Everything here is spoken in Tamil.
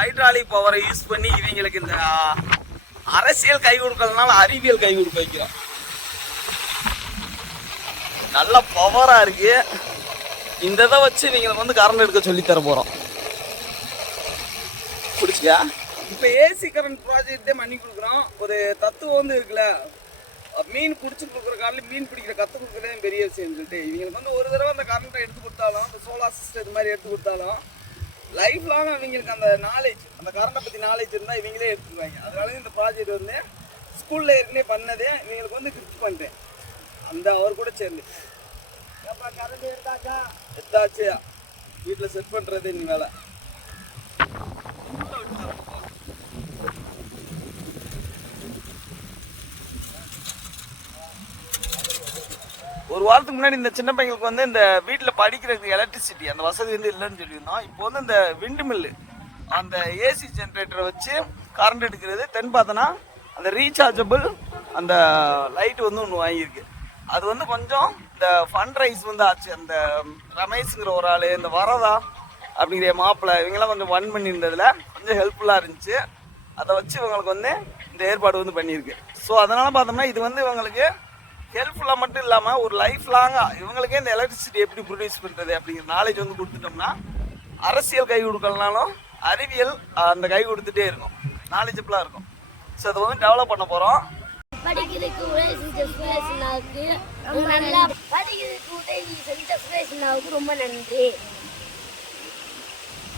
ஹைட்ராலிக் பவரை யூஸ் பண்ணி இவங்களுக்கு இந்த அரசியல் கை கொடுக்கறதுனால அறிவியல் கை கொடுக்க வைக்கிறோம். நல்ல பவரா இருக்கு. இந்த இதை வச்சு இவங்களுக்கு வந்து கரண்ட் எடுக்க சொல்லி தர போறோம். பிடிச்சியா? இப்போ ஏசி கரண்ட் ப்ராஜெக்டே பண்ணி கொடுக்குறோம். ஒரு தத்துவம் வந்து இருக்குல்ல, மீன் பிடிச்சி கொடுக்குற காலையில் மீன் பிடிக்கிற கற்று கொடுக்குறதே பெரிய விஷயம்னு சொல்லிட்டு இவங்களுக்கு வந்து ஒரு தடவை அந்த கரண்ட்டை எடுத்து கொடுத்தாலும், இந்த சோலார் சிஸ்டம் இது மாதிரி எடுத்து கொடுத்தாலும் லைஃப் லாங் அவங்களுக்கு அந்த நாலேஜ், அந்த கரண்ட்டை பற்றி நாலேஜ் இருந்தால் இவங்களே எடுத்துக்குவாங்க. அதனால இந்த ப்ராஜெக்ட் வந்து ஸ்கூலில் ஏற்கனவே பண்ணதே இவங்களுக்கு வந்து கிஃப்ட் பண்ணிட்டேன். அந்த அவர் கூட சேர்ந்து கரண்ட் எடுத்தாச்சு, வீட்டில் செட் பண்ணுறது நீ வேலை. ஒரு வாரத்துக்கு முன்னாடி இந்த சின்ன பையங்களுக்கு வந்து இந்த வீட்டில் படிக்கிறதுக்கு எலக்ட்ரிசிட்டி அந்த வசதி வந்து இல்லைன்னு சொல்லியிருந்தோம். இப்போ வந்து இந்த விண்டு மில்லு, அந்த ஏசி ஜென்ரேட்டரை வச்சு கரண்ட் எடுக்கிறது. தென் பார்த்தோன்னா அந்த ரீசார்ஜபிள் அந்த லைட் வந்து ஒன்று வாங்கியிருக்கு. அது வந்து கொஞ்சம் இந்த ஃபண்ட் ரைஸ் வந்து ஆச்சு. அந்த ரமேஷுங்கிற ஒரு ஆள், இந்த வரதா அப்படிங்கிற மாப்பிள்ளை, இவங்கெல்லாம் கொஞ்சம் வன் பண்ணியிருந்ததில் கொஞ்சம் ஹெல்ப்ஃபுல்லாக இருந்துச்சு. அதை வச்சு இவங்களுக்கு வந்து இந்த ஏற்பாடு வந்து பண்ணியிருக்கு. ஸோ அதனால் பார்த்தோம்னா இது வந்து இவங்களுக்கு ஹெல்ப்ஃபுல்லாக மட்டும் இல்லாமல் ஒரு லைஃப் லாங்காக இவங்களுக்கே இந்த எலக்ட்ரிசிட்டி எப்படி ப்ரொடியூஸ் பண்ணுறது அப்படிங்கிற நாலேஜ் வந்து கொடுத்துட்டோம்னா அரசியல் கை கொடுக்கலனாலும் அறிவியல் அந்த கை கொடுத்துட்டே இருக்கும், நாலேஜபிளாக இருக்கும். ஸோ அதை வந்து டெவலப் பண்ண போகிறோம். படிக்கிறதுக்கு ரொம்ப நன்றி.